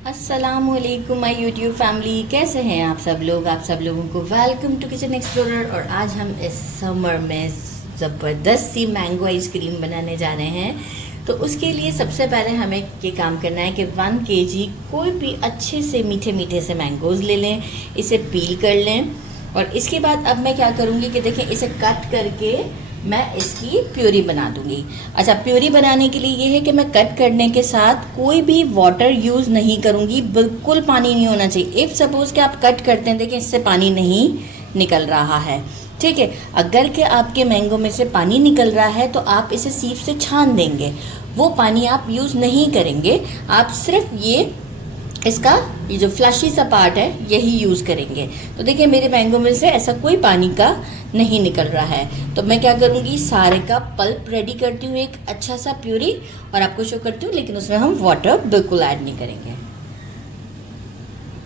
अस्सलामुअलैकुम my YouTube family, कैसे हैं आप सब लोग। आप सब लोगों को वेलकम टू किचन एक्सप्लोरर। और आज हम इस समर में ज़बरदस्त सी मैंगो आइसक्रीम बनाने जा रहे हैं। तो उसके लिए सबसे पहले हमें ये काम करना है कि 1 kg कोई भी अच्छे से मीठे मीठे से मैंगोज़ ले लें, इसे पील कर लें। और इसके बाद अब मैं क्या करूँगी कि देखें, इसे कट करके मैं इसकी प्यूरी बना दूंगी। अच्छा, प्यूरी बनाने के लिए ये है कि मैं कट करने के साथ कोई भी वाटर यूज़ नहीं करूँगी, बिल्कुल पानी नहीं होना चाहिए। इफ़ सपोज़ कि आप कट करते हैं, देखिए इससे पानी नहीं निकल रहा है, ठीक है। अगर के आपके मैंगो में से पानी निकल रहा है तो आप इसे सीप से छान देंगे, वो पानी आप यूज़ नहीं करेंगे। आप सिर्फ इसका ये जो फ्लशी सा पार्ट है यही यूज़ करेंगे। तो देखिए मेरे मैंगो में से ऐसा कोई पानी का नहीं निकल रहा है। तो मैं क्या करूँगी, सारे का पल्प रेडी करती हूँ, एक अच्छा सा प्यूरी, और आपको शो करती हूँ, लेकिन उसमें हम वाटर बिल्कुल ऐड नहीं करेंगे।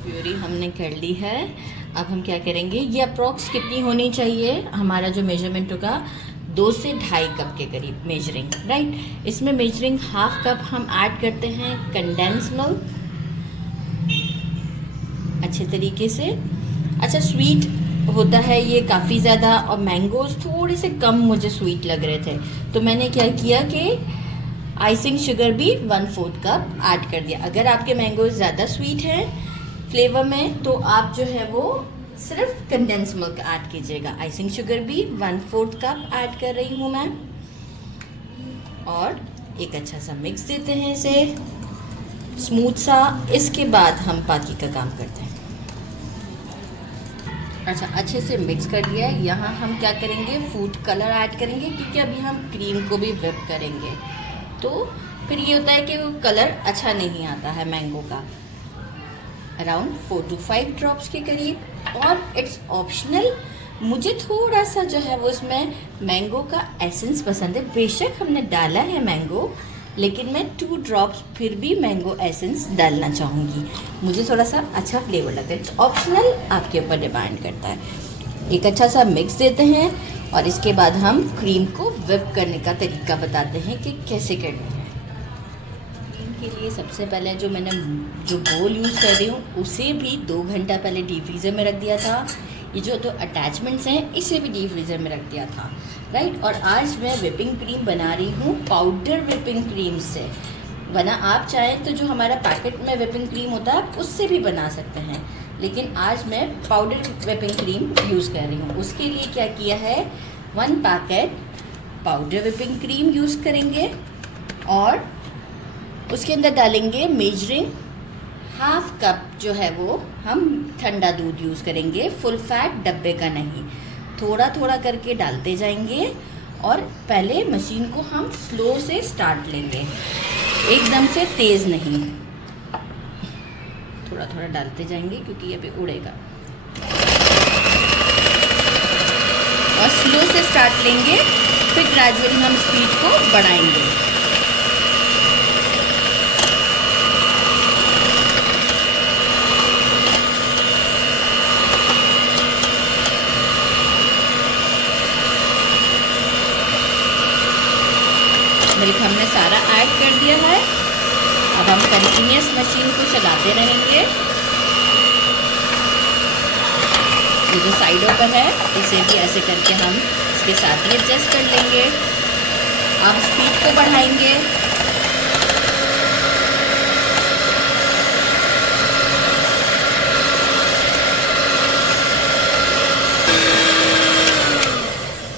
प्यूरी हमने कर ली है। अब हम क्या करेंगे, ये अप्रॉक्स कितनी होनी चाहिए, हमारा जो मेजरमेंट होगा 2 से 2.5 कप के करीब मेजरिंग, राइट। इसमें मेजरिंग ½ कप हम ऐड करते हैं कंडेंस मिल्क अच्छे तरीके से। अच्छा, स्वीट होता है ये काफ़ी ज़्यादा, और मैंगोज़ थोड़े से कम मुझे स्वीट लग रहे थे, तो मैंने क्या किया कि आइसिंग शुगर भी 1/4 कप ऐड कर दिया। अगर आपके मैंगोज़ ज़्यादा स्वीट हैं फ्लेवर में, तो आप जो है वो सिर्फ कंडेंस मिल्क ऐड कीजिएगा। आइसिंग शुगर भी 1/4 कप ऐड कर रही हूँ मैं, और एक अच्छा सा मिक्स देते हैं इसे स्मूथ सा। इसके बाद हम बाकी का काम करते हैं। अच्छा, अच्छे से मिक्स कर दिया है। यहाँ हम क्या करेंगे, फूड कलर ऐड करेंगे, क्योंकि अभी हम क्रीम को भी व्हिप करेंगे, तो फिर ये होता है कि वो कलर अच्छा नहीं आता है मैंगो का। अराउंड 4 to 5 ड्रॉप्स के करीब। और इट्स ऑप्शनल, मुझे थोड़ा सा जो है वो इसमें मैंगो का एसेंस पसंद है। बेशक हमने डाला है मैंगो, लेकिन मैं 2 ड्रॉप्स फिर भी मैंगो एसेंस डालना चाहूँगी, मुझे थोड़ा सा अच्छा फ्लेवर लगता है। इट्स ऑप्शनल, आपके ऊपर डिपेंड करता है। एक अच्छा सा मिक्स देते हैं, और इसके बाद हम क्रीम को व्हिप करने का तरीका बताते हैं कि कैसे करना है। क्रीम के लिए सबसे पहले जो बोल यूज़ कर रही हूँ, उसे भी 2 घंटा पहले डीप फ्रीज़र में रख दिया था। ये जो तो अटैचमेंट्स हैं, इसे भी डीप फ्रीज़र में रख दिया था, राइट। और आज मैं व्हिपिंग क्रीम बना रही हूँ पाउडर व्हिपिंग क्रीम से, वरना आप चाहें तो जो हमारा पैकेट में व्हिपिंग क्रीम होता है आप उससे भी बना सकते हैं, लेकिन आज मैं पाउडर व्हिपिंग क्रीम यूज़ कर रही हूँ। उसके लिए क्या किया है, 1 packet powder whipping cream use करेंगे, और उसके अंदर डालेंगे मेजरिंग ½ कप जो है वो हम ठंडा दूध यूज़ करेंगे, फुल फैट डब्बे का नहीं। थोड़ा थोड़ा करके डालते जाएंगे, और पहले मशीन को हम स्लो से स्टार्ट लेंगे, एकदम से तेज़ नहीं। थोड़ा थोड़ा डालते जाएंगे क्योंकि ये पे उड़ेगा, और स्लो से स्टार्ट लेंगे, फिर ग्रेजुअली हम स्पीड को बढ़ाएंगे। मिल्क हमने सारा ऐड कर दिया है। अब हम कंटिन्यूस मशीन को चलाते रहेंगे। ये जो साइडों पर है, इसे भी ऐसे करके हम इसके साथ ही एडजस्ट कर लेंगे। अब स्पीड को बढ़ाएंगे।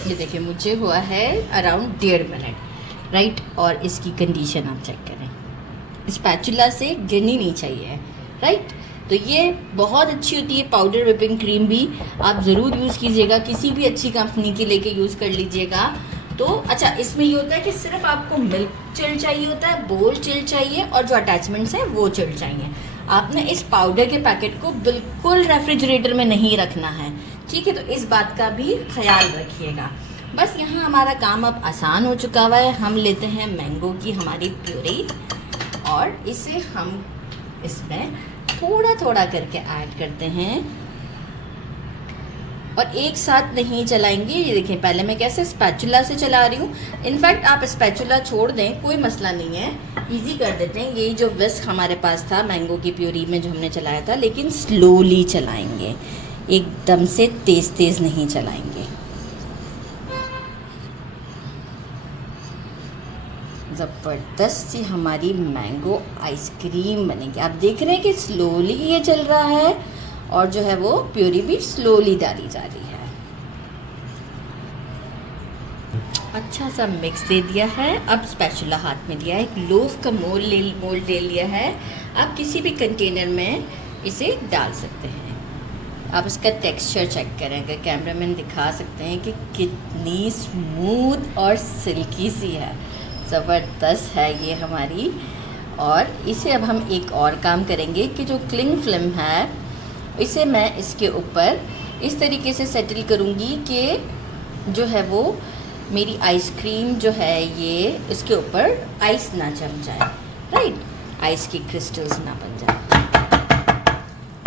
ये देखिए मुझे हुआ है अराउंड 1.5 मिनट, राइट। और इसकी कंडीशन आप चेक करें, स्पैचुला से गिरनी नहीं चाहिए, राइट। तो ये बहुत अच्छी होती है पाउडर व्हिपिंग क्रीम भी, आप ज़रूर यूज़ कीजिएगा, किसी भी अच्छी कंपनी की लेके यूज़ कर लीजिएगा। तो अच्छा, इसमें ये होता है कि सिर्फ आपको मिल्क चिल चाहिए होता है, बोल चिल चाहिए, और जो अटैचमेंट्स हैं वो चिल चाहिए। आपने इस पाउडर के पैकेट को बिल्कुल रेफ्रिजरेटर में नहीं रखना है, ठीक है। तो इस बात का भी ख्याल रखिएगा। बस यहाँ हमारा काम अब आसान हो चुका हुआ है। हम लेते हैं मैंगो की हमारी प्यूरी, और इसे हम इसमें थोड़ा थोड़ा करके ऐड करते हैं। और एक साथ नहीं चलाएंगे। ये देखें, पहले मैं कैसे स्पैचुला से चला रही हूँ। इनफैक्ट आप स्पैचुला छोड़ दें, कोई मसला नहीं है, इजी कर देते हैं। यही जो विस्क हमारे पास था मैंगो की प्यूरी में जो हमने चलाया था, लेकिन स्लोली चलाएंगे, एकदम से तेज़ तेज़ नहीं चलाएंगे। ज़बरदस्त सी हमारी मैंगो आइसक्रीम बनेगी। आप देख रहे हैं कि स्लोली ये चल रहा है और जो है वो प्यूरी भी स्लोली डाली जा रही है। अच्छा सा मिक्स दे दिया है। अब स्पैचुला हाथ में लिया है, एक लोफ का मोल्ड ले लिया है। आप किसी भी कंटेनर में इसे डाल सकते हैं। आप इसका टेक्सचर चेक करें, अगर कैमरामैन दिखा सकते हैं कि कितनी स्मूथ और सिल्की सी है। ज़बरदस्त है ये हमारी। और इसे अब हम एक और काम करेंगे कि जो क्लिंग फिल्म है इसे मैं इसके ऊपर इस तरीके से सेटल करूँगी कि जो है वो मेरी आइसक्रीम जो है ये इसके ऊपर आइस ना जम जाए, राइट, आइस की क्रिस्टल्स ना बन जाए।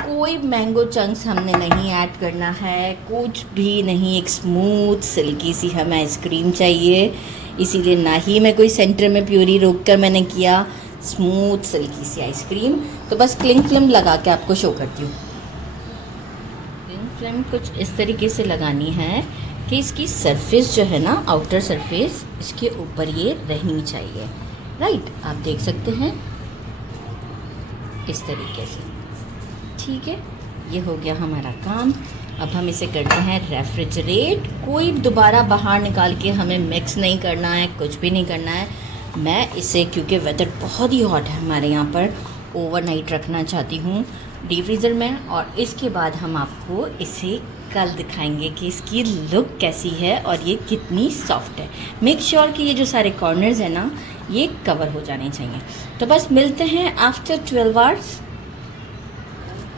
कोई मैंगो चंक्स हमने नहीं ऐड करना है, कुछ भी नहीं। एक स्मूथ सिल्की सी हमें आइसक्रीम चाहिए, इसीलिए ना ही मैं कोई सेंटर में प्यूरी रोक कर मैंने किया, स्मूथ सिल्की सी आइसक्रीम। तो बस क्लिंग फिल्म लगा के आपको शो करती हूँ। क्लिंग फिल्म कुछ इस तरीके से लगानी है कि इसकी सरफेस जो है ना, आउटर सरफेस, इसके ऊपर ये रहनी चाहिए, राइट। आप देख सकते हैं इस तरीके से, ठीक है। ये हो गया हमारा काम। अब हम इसे करते हैं रेफ्रिजरेट। कोई दोबारा बाहर निकाल के हमें मिक्स नहीं करना है, कुछ भी नहीं करना है। मैं इसे, क्योंकि वेदर बहुत ही हॉट है हमारे यहाँ पर, ओवरनाइट रखना चाहती हूँ डीप फ्रीज़र में। और इसके बाद हम आपको इसे कल दिखाएंगे कि इसकी लुक कैसी है और ये कितनी सॉफ्ट है। मेक श्योर कि ये जो सारे कॉर्नर्स हैं ना, ये कवर हो जाने चाहिए। तो बस मिलते हैं आफ्टर 12 आवर्स।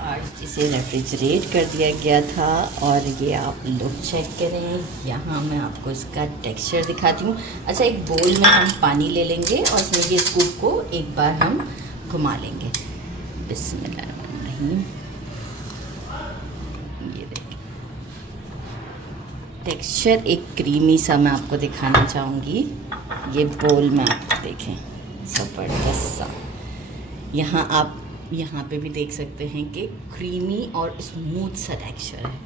आज इसे रेफ्रिजरेट कर दिया गया था और ये आप लुक चेक करें। यहाँ मैं आपको इसका टेक्सचर दिखाती हूँ। अच्छा, एक बोल में हम पानी ले लेंगे और इसमें ये स्कूप को एक बार हम घुमा लेंगे। बिस्मिल्लाहिर्रहमानिर्रहीम। ये देखिए, टेक्सचर एक क्रीमी सा मैं आपको दिखाना चाहूँगी। ये बोल में आप देखें, ज़बरदस्त सा। यहाँ आप यहाँ पे भी देख सकते हैं कि क्रीमी और स्मूथ सा टेक्सचर है।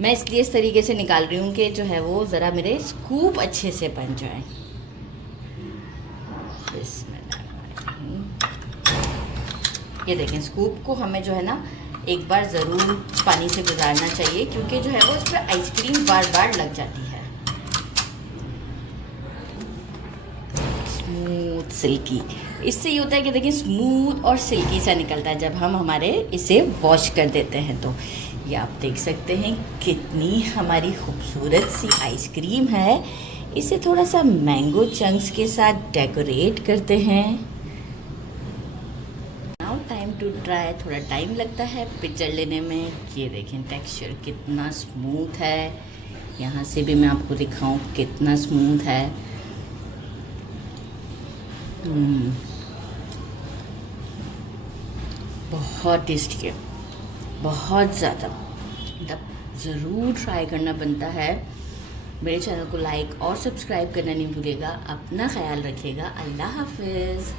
मैं इसलिए इस तरीके से निकाल रही हूँ कि जो है वो ज़रा मेरे स्कूप अच्छे से बन जाए। ये देखें, स्कूप को हमें जो है ना एक बार ज़रूर पानी से गुजारना चाहिए, क्योंकि जो है वो इस पर आइसक्रीम बार बार लग जाती है। स्मूथ सिल्की, इससे ये होता है कि देखिए स्मूथ और सिल्की सा निकलता है जब हम हमारे इसे वॉश कर देते हैं। तो ये आप देख सकते हैं कितनी हमारी खूबसूरत सी आइसक्रीम है। इसे थोड़ा सा मैंगो चंक्स के साथ डेकोरेट करते हैं। Now time to try. थोड़ा टाइम लगता है पिक्चर लेने में। ये देखें टेक्सचर कितना स्मूथ है। यहाँ से भी मैं आपको दिखाऊं कितना स्मूथ है। बहुत टेस्टी है, बहुत ज़्यादा। मतलब ज़रूर ट्राई करना बनता है। मेरे चैनल को लाइक और सब्सक्राइब करना नहीं भूलिएगा। अपना ख्याल रखिएगा। अल्लाह हाफिज़।